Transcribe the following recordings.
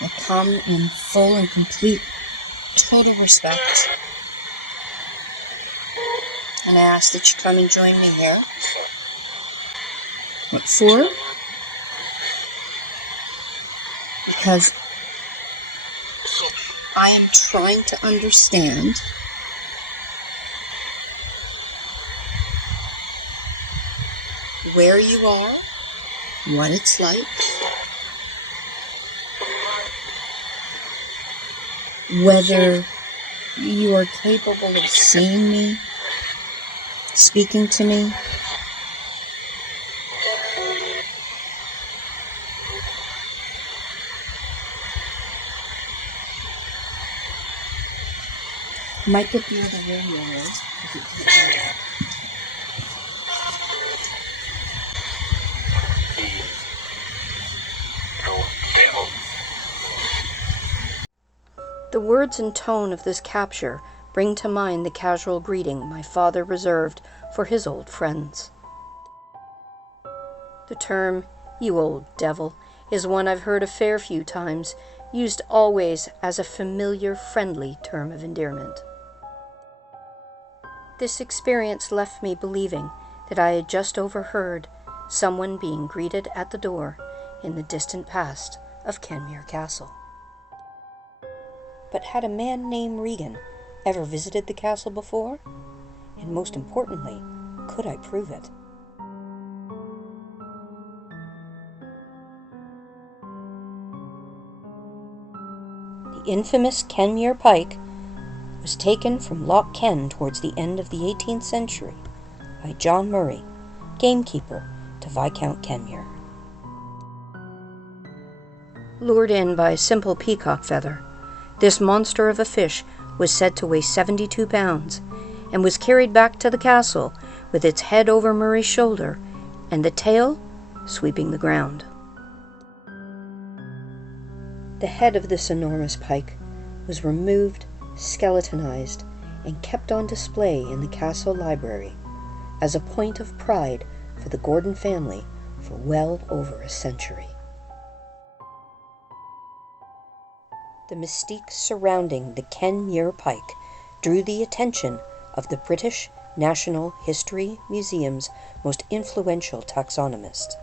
I come in full and complete, total respect. And I ask that you come and join me here. What for? Because I am trying to understand where you are, what it's like, whether you are capable of seeing me, speaking to me. Might get the other radio right? The words and tone of this capture bring to mind the casual greeting my father reserved for his old friends. The term, "you old devil," is one I've heard a fair few times, used always as a familiar, friendly term of endearment. This experience left me believing that I had just overheard someone being greeted at the door in the distant past of Kenmure Castle. But had a man named Regan ever visited the castle before? And most importantly, could I prove it? The infamous Kenmure Pike was taken from Loch Ken towards the end of the 18th century by John Murray, gamekeeper to Viscount Kenmure. Lured in by a simple peacock feather, this monster of a fish was said to weigh 72 pounds and was carried back to the castle with its head over Murray's shoulder and the tail sweeping the ground. The head of this enormous pike was removed, skeletonized, and kept on display in the castle library as a point of pride for the Gordon family for well over a century. The mystique surrounding the Kenmure Pike drew the attention of the British National History Museum's most influential taxonomist.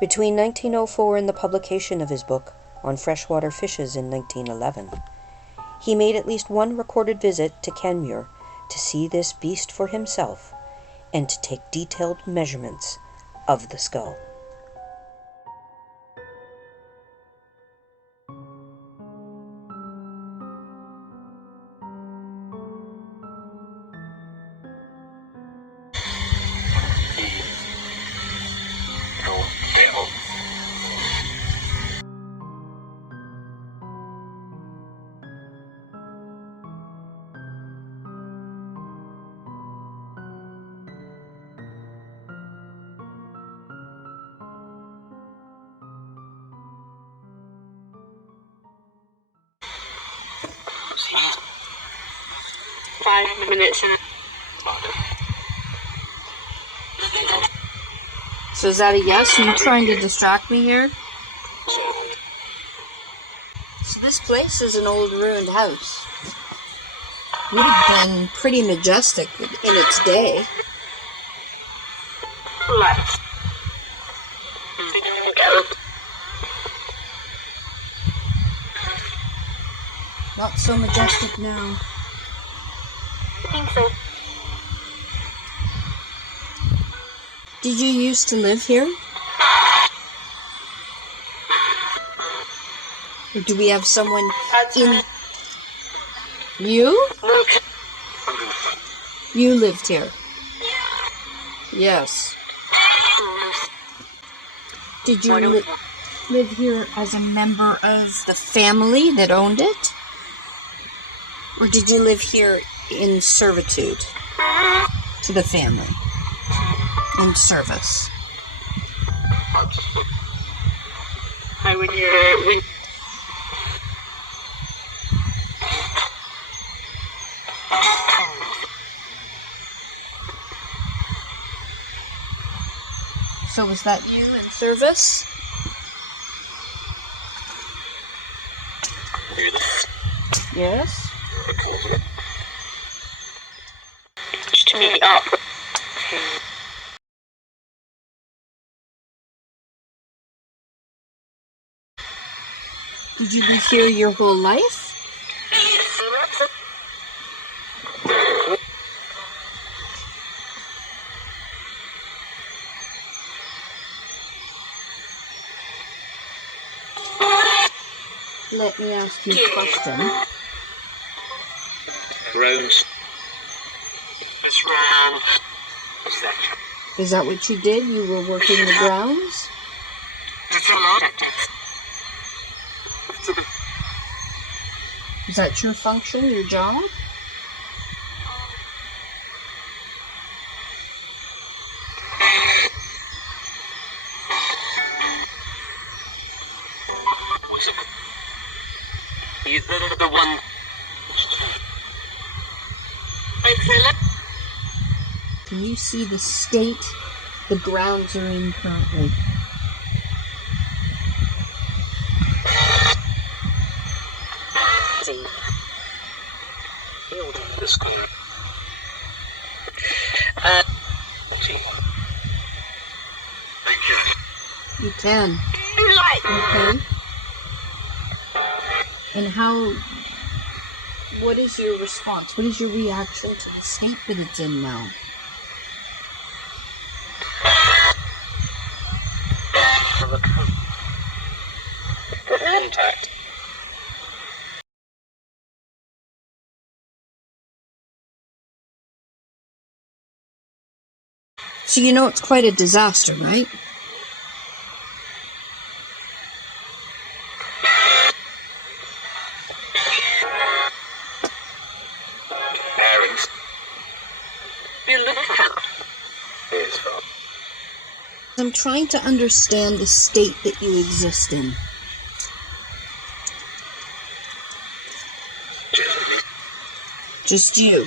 Between 1904 and the publication of his book on freshwater fishes in 1911, he made at least one recorded visit to Kenmure to see this beast for himself and to take detailed measurements of the skull. Minutes in. So is that a yes? Are you trying to distract me here? So this place is an old ruined house. Would have been pretty majestic in its day. Left. Not so majestic now. I think so. Did you used to live here? Or do we have someone in... You? You lived here? Yes. Did you live here as a member of the family that owned it? Or did you live here in servitude to the family? In service? I would So was that you in service? Yes. to me up. Did you live here your whole life? Let me ask you a question. Rose. It's round. Is that what you did? You were working the grounds? Is that your function, your job? The one. Can you see the state the grounds are in currently? This You can. Okay. And what is your response? What is your reaction to the state that it's in now? Contact. So you know it's quite a disaster, right? Parents. You look at I'm trying to understand the state that you exist in. Just you.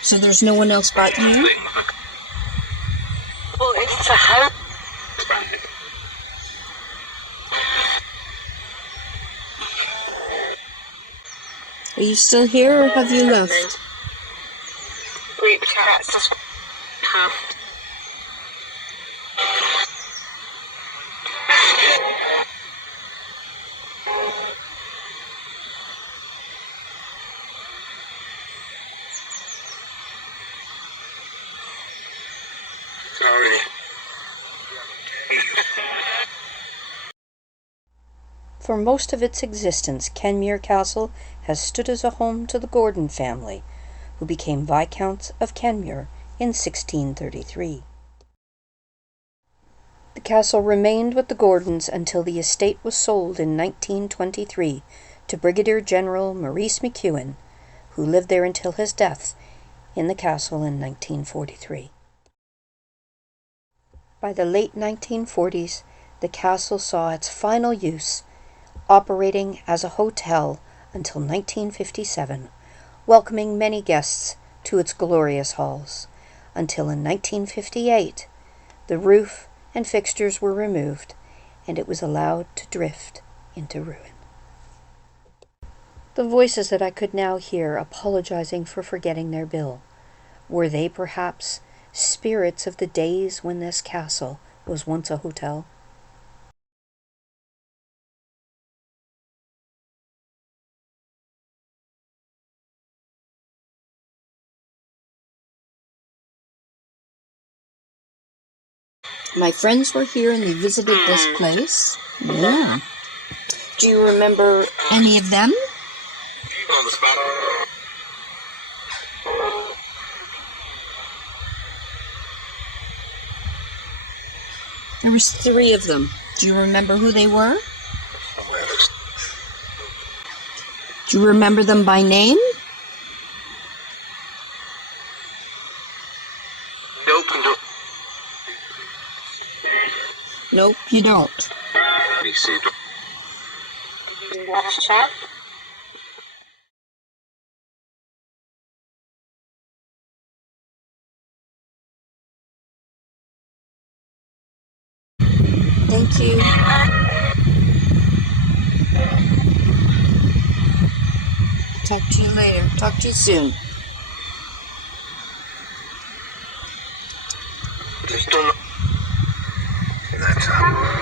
So there's no one else but you? Well, it's a hope. Are you still here or have you left? Group chats. Sorry. For most of its existence, Kenmure Castle has stood as a home to the Gordon family, who became Viscounts of Kenmure in 1633. The castle remained with the Gordons until the estate was sold in 1923 to Brigadier General Maurice McEwen, who lived there until his death in the castle in 1943. By the late 1940s, the castle saw its final use, operating as a hotel until 1957, welcoming many guests to its glorious halls, until in 1958 the roof and fixtures were removed and it was allowed to drift into ruin. The voices that I could now hear apologizing for forgetting their bill, were they perhaps spirits of the days when this castle was once a hotel. My friends were here and they visited this place. Yeah. Do you remember any of them? On the spot. There was 3 of them. Do you remember who they were? Do you remember them by name? Nope. Nope, you don't. Watch chat. Thank you. Talk to you later. Talk to you soon. They're still not. That's how.